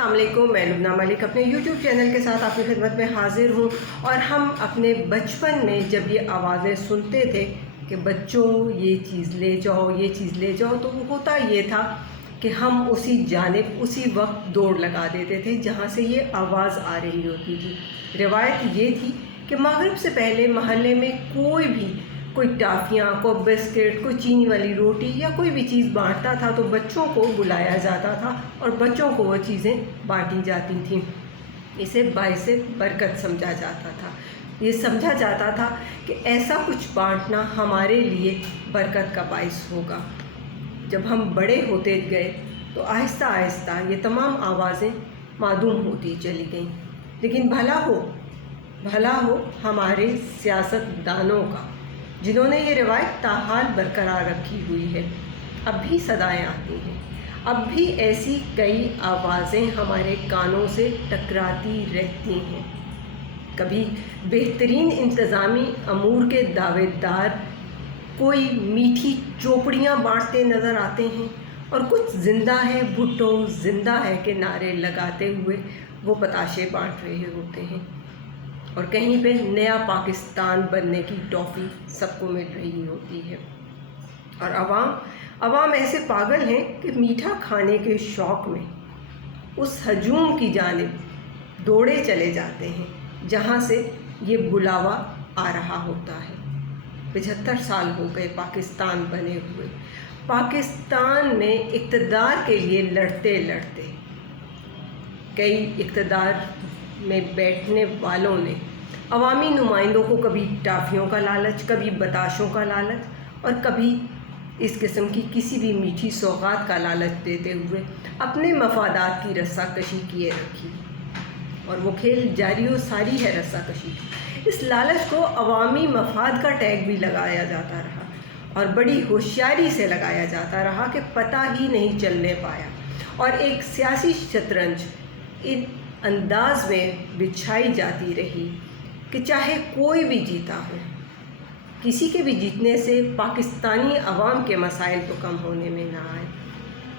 السلام علیکم، میں لبنہ ملک اپنے یوٹیوب چینل کے ساتھ آپ کی خدمت میں حاضر ہوں۔ اور ہم اپنے بچپن میں جب یہ آوازیں سنتے تھے کہ بچوں یہ چیز لے جاؤ، یہ چیز لے جاؤ، تو وہ ہوتا یہ تھا کہ ہم اسی جانب اسی وقت دوڑ لگا دیتے تھے جہاں سے یہ آواز آ رہی ہوتی تھی۔ روایت یہ تھی کہ مغرب سے پہلے محلے میں کوئی ٹافیاں، کوئی بسکٹ، کوئی چینی والی روٹی یا کوئی بھی چیز بانٹتا تھا تو بچوں کو بلایا جاتا تھا اور بچوں کو وہ چیزیں بانٹی جاتی تھیں۔ اسے باعث برکت سمجھا جاتا تھا۔ یہ سمجھا جاتا تھا کہ ایسا کچھ بانٹنا ہمارے لیے برکت کا باعث ہوگا۔ جب ہم بڑے ہوتے گئے تو آہستہ آہستہ یہ تمام آوازیں معدوم ہوتی چلی گئیں، لیکن بھلا ہو ہمارے سیاست دانوں کا، جنہوں نے یہ روایت تاحال برقرار رکھی ہوئی ہے۔ اب بھی صدائیں آتی ہیں، اب بھی ایسی کئی آوازیں ہمارے کانوں سے ٹکراتی رہتی ہیں۔ کبھی بہترین انتظامی امور کے دعوے دار کوئی میٹھی چوپڑیاں بانٹتے نظر آتے ہیں، اور کچھ زندہ ہے بھٹو، زندہ ہے کے نعرے لگاتے ہوئے وہ پتاشے بانٹ رہے ہوتے ہیں، اور کہیں پہ نیا پاکستان بننے کی ٹافی سب کو مل رہی ہوتی ہے۔ اور عوام ایسے پاگل ہیں کہ میٹھا کھانے کے شوق میں اس ہجوم کی جانب دوڑے چلے جاتے ہیں جہاں سے یہ بلاوا آ رہا ہوتا ہے۔ 75 سال ہو گئے پاکستان بنے ہوئے۔ پاکستان میں اقتدار کے لیے لڑتے کئی اقتدار میں بیٹھنے والوں نے عوامی نمائندوں کو کبھی ٹافیوں کا لالچ، کبھی بتاشوں کا لالچ، اور کبھی اس قسم کی کسی بھی میٹھی سوغات کا لالچ دیتے ہوئے اپنے مفادات کی رسہ کشی کیے رکھی، اور وہ کھیل جاری و ساری ہے رسہ کشی کی۔ اس لالچ کو عوامی مفاد کا ٹیگ بھی لگایا جاتا رہا، اور بڑی ہوشیاری سے لگایا جاتا رہا کہ پتہ ہی نہیں چلنے پایا، اور ایک سیاسی شطرنج ان انداز میں بچھائی جاتی رہی کہ چاہے کوئی بھی جیتا ہو، کسی کے بھی جیتنے سے پاکستانی عوام کے مسائل تو کم ہونے میں نہ آئے،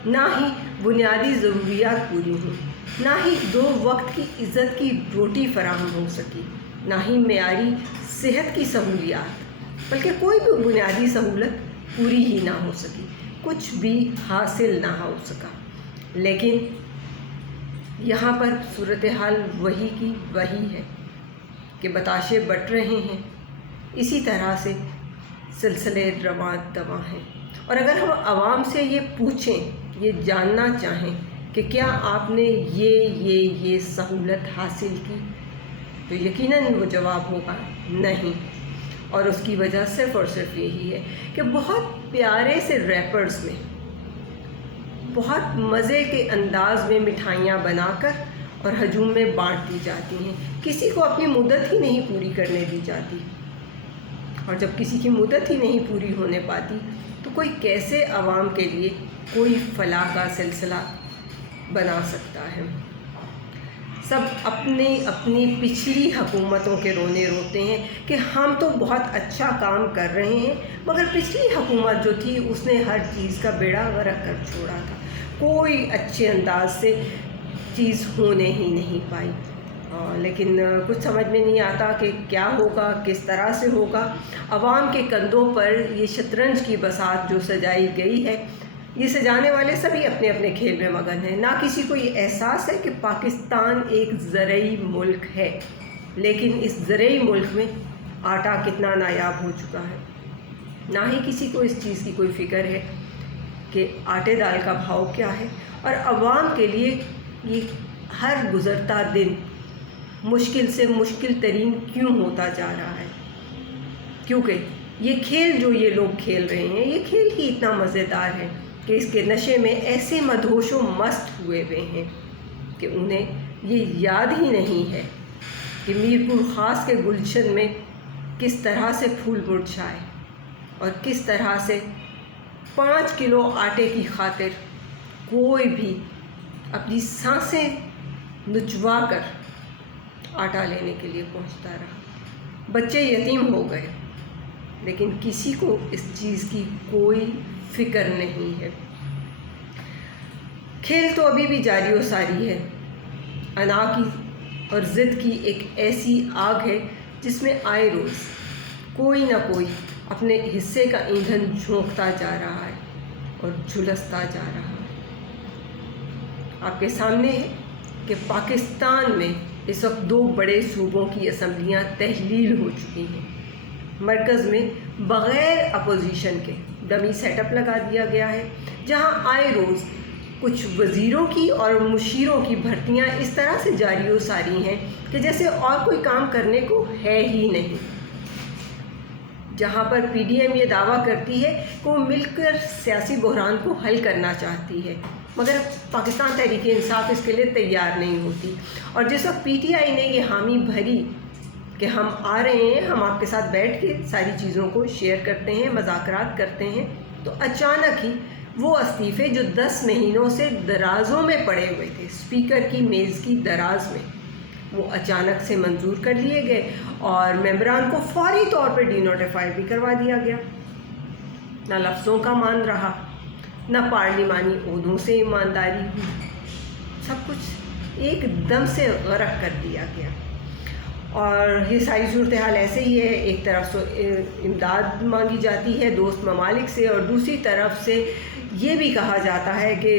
نہ ہی بنیادی ضروریات پوری ہوں، نہ ہی 2 وقت کی عزت کی روٹی فراہم ہو سکی، نہ ہی معیاری صحت کی سہولیات، بلکہ کوئی بھی بنیادی سہولت پوری ہی نہ ہو سکی، کچھ بھی حاصل نہ ہو سکا۔ لیکن یہاں پر صورتحال وہی کی وہی ہے کہ بتاشے بٹ رہے ہیں، اسی طرح سے سلسلے رواں دواں ہیں۔ اور اگر ہم عوام سے یہ پوچھیں، یہ جاننا چاہیں کہ کیا آپ نے یہ سہولت حاصل کی، تو یقیناً وہ جواب ہوگا نہیں، اور اس کی وجہ صرف اور صرف یہی ہے کہ بہت پیارے سے ریپرز میں بہت مزے کے انداز میں مٹھائیاں بنا کر اور ہجوم میں بانٹ دی جاتی ہیں، کسی کو اپنی مدت ہی نہیں پوری کرنے دی جاتی، اور جب کسی کی مدت ہی نہیں پوری ہونے پاتی تو کوئی کیسے عوام کے لیے کوئی فلاح کا سلسلہ بنا سکتا ہے۔ سب اپنی پچھلی حکومتوں کے رونے روتے ہیں کہ ہم تو بہت اچھا کام کر رہے ہیں، مگر پچھلی حکومت جو تھی اس نے ہر چیز کا بیڑا غرق کر چھوڑا تھا، کوئی اچھے انداز سے چیز ہونے ہی نہیں پائی۔ لیکن کچھ سمجھ میں نہیں آتا کہ کیا ہوگا، کس طرح سے ہوگا۔ عوام کے کندھوں پر یہ شطرنج کی بساط جو سجائی گئی ہے، یہ سجانے والے سبھی اپنے اپنے کھیل میں مگن ہیں، نہ کسی کو یہ احساس ہے کہ پاکستان ایک زرعی ملک ہے، لیکن اس زرعی ملک میں آٹا کتنا نایاب ہو چکا ہے، نہ ہی کسی کو اس چیز کی کوئی فکر ہے کہ آٹے دال کا بھاؤ کیا ہے، اور عوام کے لیے یہ ہر گزرتا دن مشکل سے مشکل ترین کیوں ہوتا جا رہا ہے، کیونکہ یہ کھیل جو یہ لوگ کھیل رہے ہیں، یہ کھیل ہی اتنا مزیدار ہے کہ اس کے نشے میں ایسے مدہوش و مست ہوئے ہیں کہ انہیں یہ یاد ہی نہیں ہے کہ میر پور خاص کے گلشن میں کس طرح سے پھول مرجھائے، اور کس طرح سے 5 کلو آٹے کی خاطر کوئی بھی اپنی سانسیں نچوا کر آٹا لینے کے لیے پہنچتا رہا۔ بچے یتیم ہو گئے، لیکن کسی کو اس چیز کی کوئی فکر نہیں ہے۔ کھیل تو ابھی بھی جاری و ساری ہے، انا کی اور ضد کی ایک ایسی آگ ہے جس میں آئے روز کوئی نہ کوئی اپنے حصے کا ایندھن جھونکتا جا رہا ہے اور جھلستا جا رہا ہے۔ آپ کے سامنے ہے کہ پاکستان میں اس وقت 2 بڑے صوبوں کی اسمبلیاں تحلیل ہو چکی ہیں۔ مرکز میں بغیر اپوزیشن کے ڈمی سیٹ اپ لگا دیا گیا ہے، جہاں آئے روز کچھ وزیروں کی اور مشیروں کی بھرتیاں اس طرح سے جاری و ساری ہیں کہ جیسے اور کوئی کام کرنے کو ہے ہی نہیں۔ جہاں پر پی ڈی ایم یہ دعویٰ کرتی ہے کہ وہ مل کر سیاسی بحران کو حل کرنا چاہتی ہے، مگر پاکستان تحریک انصاف اس کے لیے تیار نہیں ہوتی۔ اور جس وقت پی ٹی آئی نے یہ حامی بھری کہ ہم آ رہے ہیں، ہم آپ کے ساتھ بیٹھ کے ساری چیزوں کو شیئر کرتے ہیں، مذاکرات کرتے ہیں، تو اچانک ہی وہ استعفے جو 10 مہینوں سے درازوں میں پڑے ہوئے تھے، اسپیکر کی میز کی دراز میں، وہ اچانک سے منظور کر لیے گئے اور ممبران کو فوری طور پر ڈی نوٹیفائی بھی کروا دیا گیا۔ نہ لفظوں کا مان رہا، نہ پارلیمانی عہدوں سے ایمانداری ہوئی، سب کچھ ایک دم سے غرق کر دیا گیا۔ اور یہ ساری صورتحال ایسے ہی ہے، ایک طرف سے امداد مانگی جاتی ہے دوست ممالک سے، اور دوسری طرف سے یہ بھی کہا جاتا ہے کہ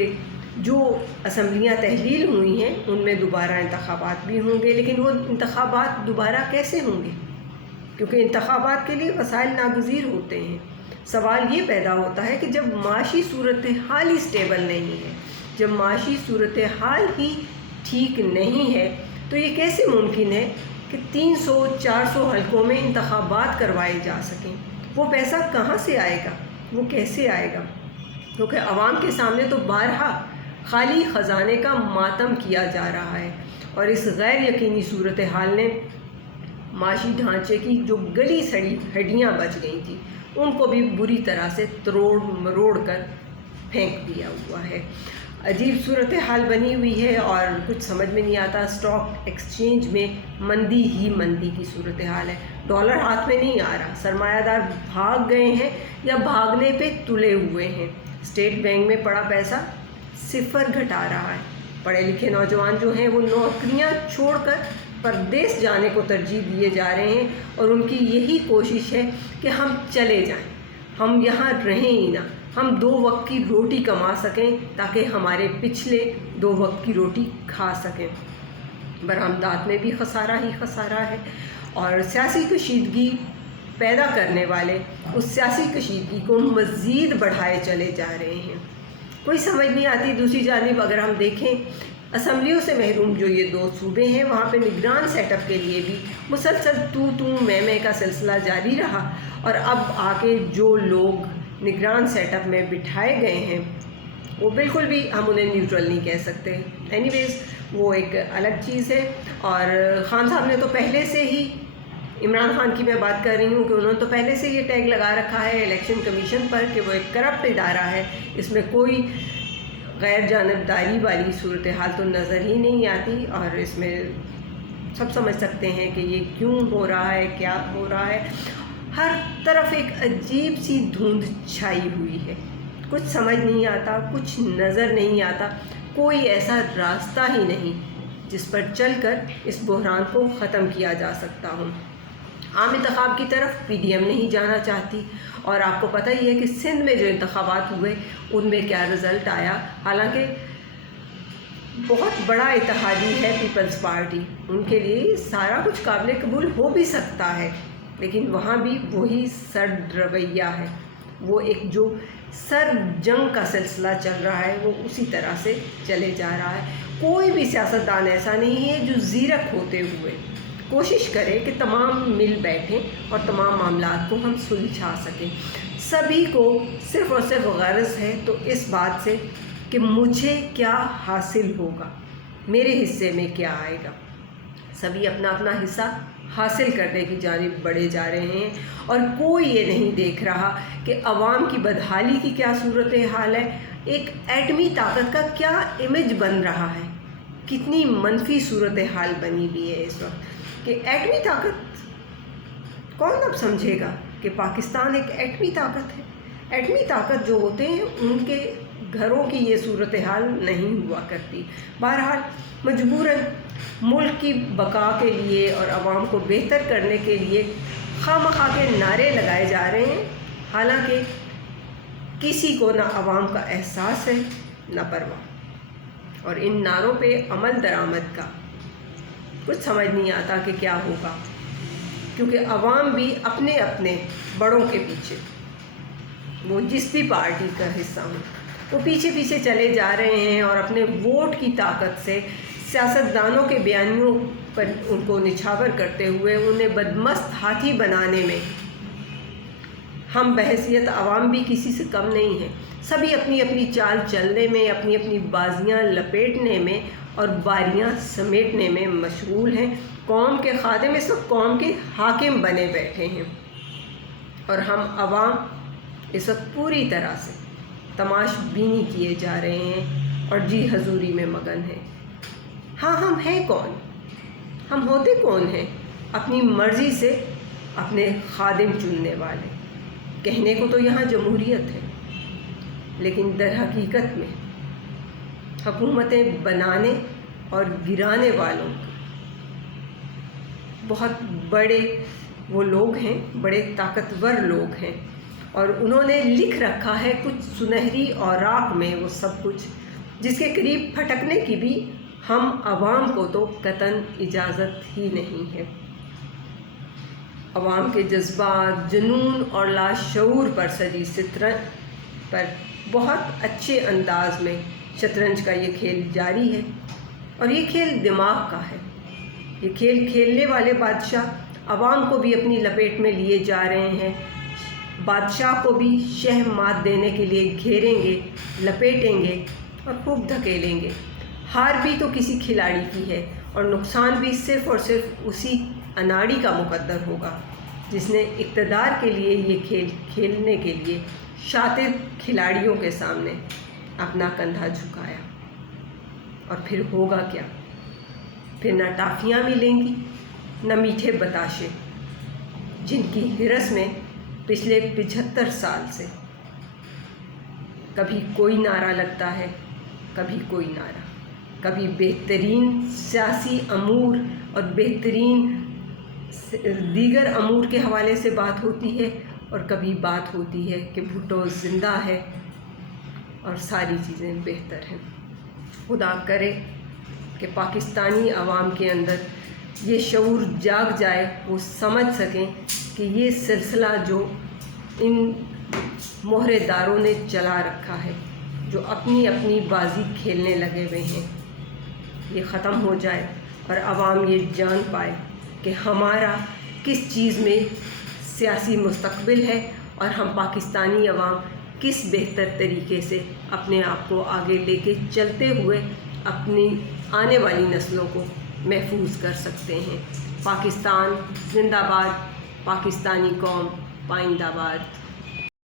جو اسمبلیاں تحلیل ہوئی ہیں ان میں دوبارہ انتخابات بھی ہوں گے، لیکن وہ انتخابات دوبارہ کیسے ہوں گے؟ کیونکہ انتخابات کے لیے وسائل ناگزیر ہوتے ہیں۔ سوال یہ پیدا ہوتا ہے کہ جب معاشی صورتحال ہی سٹیبل نہیں ہے، جب معاشی صورتحال ہی ٹھیک نہیں ہے، تو یہ کیسے ممکن ہے کہ 300-400 حلقوں میں انتخابات کروائے جا سکیں؟ وہ پیسہ کہاں سے آئے گا؟ وہ کیسے آئے گا؟ کیونکہ عوام کے سامنے تو بارہا خالی خزانے کا ماتم کیا جا رہا ہے، اور اس غیر یقینی صورتحال نے معاشی ڈھانچے کی جو گلی سڑی ہڈیاں بچ گئی تھیں ان کو بھی بری طرح سے تروڑ مروڑ کر پھینک دیا ہوا ہے۔ عجیب صورتحال بنی ہوئی ہے اور کچھ سمجھ میں نہیں آتا۔ اسٹاک ایکسچینج میں مندی ہی مندی کی صورتحال ہے، ڈالر ہاتھ میں نہیں آ رہا، سرمایہ دار بھاگ گئے ہیں یا بھاگنے پہ تلے ہوئے ہیں۔ اسٹیٹ بینک میں پڑا پیسہ صفر گھٹا رہا ہے، پڑھے لکھے نوجوان جو ہیں وہ نوکریاں چھوڑ کر پردیس جانے کو ترجیح دیے جا رہے ہیں، اور ان کی یہی کوشش ہے کہ ہم چلے جائیں، ہم یہاں رہیں ہی نہ، ہم 2 وقت کی روٹی کما سکیں تاکہ ہمارے پچھلے 2 وقت کی روٹی کھا سکیں۔ برآمدات میں بھی خسارہ ہی خسارہ ہے، اور سیاسی کشیدگی پیدا کرنے والے اس سیاسی کشیدگی کو مزید بڑھائے چلے جا رہے ہیں۔ کوئی سمجھ نہیں آتی۔ دوسری جانب اگر ہم دیکھیں اسمبلیوں سے محروم جو یہ 2 صوبے ہیں، وہاں پہ نگران سیٹ اپ کے لیے بھی مسلسل تو میں کا سلسلہ جاری رہا، اور اب آ کے جو لوگ نگران سیٹ اپ میں بٹھائے گئے ہیں وہ بالکل بھی ہم انہیں نیوٹرل نہیں کہہ سکتے۔ اینی ویز وہ ایک الگ چیز ہے، اور خان صاحب نے تو پہلے سے ہی، عمران خان کی میں بات کر رہی ہوں کہ انہوں نے تو پہلے سے یہ ٹیگ لگا رکھا ہے الیکشن کمیشن پر کہ وہ ایک کرپٹ ادارہ ہے، اس میں کوئی غیر جانبداری والی صورتحال تو نظر ہی نہیں آتی، اور اس میں سب سمجھ سکتے ہیں کہ یہ کیوں ہو رہا ہے، کیا ہو رہا ہے۔ ہر طرف ایک عجیب سی دھند چھائی ہوئی ہے، کچھ سمجھ نہیں آتا، کچھ نظر نہیں آتا، کوئی ایسا راستہ ہی نہیں جس پر چل کر اس بحران کو ختم کیا جا سکتا ہو۔ عام انتخاب کی طرف پی ڈی ایم نہیں جانا چاہتی، اور آپ کو پتہ ہی ہے کہ سندھ میں جو انتخابات ہوئے ان میں کیا رزلٹ آیا۔ حالانکہ بہت بڑا اتحادی ہے پیپلز پارٹی، ان کے لیے سارا کچھ قابل قبول ہو بھی سکتا ہے، لیکن وہاں بھی وہی سرد رویہ ہے، وہ ایک جو سرد جنگ کا سلسلہ چل رہا ہے وہ اسی طرح سے چلے جا رہا ہے۔ کوئی بھی سیاستدان ایسا نہیں ہے جو زیرک ہوتے ہوئے کوشش کرے کہ تمام مل بیٹھیں اور تمام معاملات کو ہم سلجھا سکیں۔ سبھی کو صرف اور صرف غرض ہے تو اس بات سے کہ مجھے کیا حاصل ہوگا، میرے حصے میں کیا آئے گا۔ سبھی اپنا اپنا حصہ حاصل کرنے کی جانب بڑھے جا رہے ہیں، اور کوئی یہ نہیں دیکھ رہا کہ عوام کی بدحالی کی کیا صورتحال ہے، ایک ایٹمی طاقت کا کیا امیج بن رہا ہے۔ کتنی منفی صورتحال بنی ہوئی ہے اس وقت کہ ایٹمی طاقت کون اب سمجھے گا کہ پاکستان ایک ایٹمی طاقت ہے۔ ایٹمی طاقت جو ہوتے ہیں ان کے گھروں کی یہ صورتحال نہیں ہوا کرتی۔ بہرحال مجبوراً ملک کی بقا کے لیے اور عوام کو بہتر کرنے کے لیے خواہ مخواہ کے نعرے لگائے جا رہے ہیں، حالانکہ کسی کو نہ عوام کا احساس ہے نہ پرواہ، اور ان نعروں پہ عمل درآمد کا کچھ سمجھ نہیں آتا کہ کیا ہوگا، کیونکہ عوام بھی اپنے اپنے بڑوں کے پیچھے، وہ جس بھی پارٹی کا حصہ ہوں، وہ پیچھے پیچھے چلے جا رہے ہیں، اور اپنے ووٹ کی طاقت سے سیاستدانوں کے بیانیوں پر ان کو نچھاور کرتے ہوئے انہیں بدمست ہاتھی بنانے میں ہم بحیثیت عوام بھی کسی سے کم نہیں ہیں۔ سبھی اپنی اپنی چال چلنے میں، اپنی اپنی بازیاں لپیٹنے میں اور باریاں سمیٹنے میں مشغول ہیں۔ قوم کے خادم اس وقت قوم کے حاکم بنے بیٹھے ہیں، اور ہم عوام اس وقت پوری طرح سے تماش بینی کیے جا رہے ہیں اور جی حضوری میں مگن ہیں۔ ہاں، ہم ہیں کون؟ ہم ہوتے کون ہیں؟ اپنی مرضی سے اپنے خادم چننے والے۔ کہنے کو تو یہاں جمہوریت ہے، لیکن در حقیقت میں حکومتیں بنانے اور گرانے والوں بہت بڑے وہ لوگ ہیں، بڑے طاقتور لوگ ہیں، اور انہوں نے لکھ رکھا ہے کچھ سنہری اوراق میں وہ سب کچھ، جس کے قریب پھٹکنے کی بھی ہم عوام کو تو قطعاً اجازت ہی نہیں ہے۔ عوام کے جذبات، جنون اور لاشعور پر سجی شطرنج پر بہت اچھے انداز میں شطرنج کا یہ کھیل جاری ہے، اور یہ کھیل دماغ کا ہے۔ یہ کھیل کھیلنے والے بادشاہ عوام کو بھی اپنی لپیٹ میں لیے جا رہے ہیں، بادشاہ کو بھی شہ مات دینے کے لیے گھیریں گے، لپیٹیں گے اور خوب دھکیلیں گے۔ ہار بھی تو کسی کھلاڑی کی ہے، اور نقصان بھی صرف اور صرف اسی اناڑی کا مقدر ہوگا جس نے اقتدار کے لیے یہ کھیل کھیلنے کے لیے شاطر کھلاڑیوں کے سامنے اپنا کندھا جھکایا۔ اور پھر ہوگا کیا؟ پھر نہ ٹافیاں ملیں گی، نہ میٹھے بتاشے، جن کی ہرس میں پچھلے 75 سال سے کبھی کوئی نعرہ لگتا ہے، کبھی کوئی نعرہ، کبھی بہترین سیاسی امور اور بہترین دیگر امور کے حوالے سے بات ہوتی ہے، اور کبھی بات ہوتی ہے کہ بھٹو زندہ ہے اور ساری چیزیں بہتر ہیں۔ خدا کرے کہ پاکستانی عوام کے اندر یہ شعور جاگ جائے، وہ سمجھ سکیں کہ یہ سلسلہ جو ان مہرے داروں نے چلا رکھا ہے، جو اپنی اپنی بازی کھیلنے لگے ہوئے ہیں، یہ ختم ہو جائے، اور عوام یہ جان پائے کہ ہمارا کس چیز میں سیاسی مستقبل ہے، اور ہم پاکستانی عوام کس بہتر طریقے سے اپنے آپ کو آگے لے کے چلتے ہوئے اپنی آنے والی نسلوں کو محفوظ کر سکتے ہیں۔ پاکستان زندہ باد، پاکستانی قوم پائندہ باد۔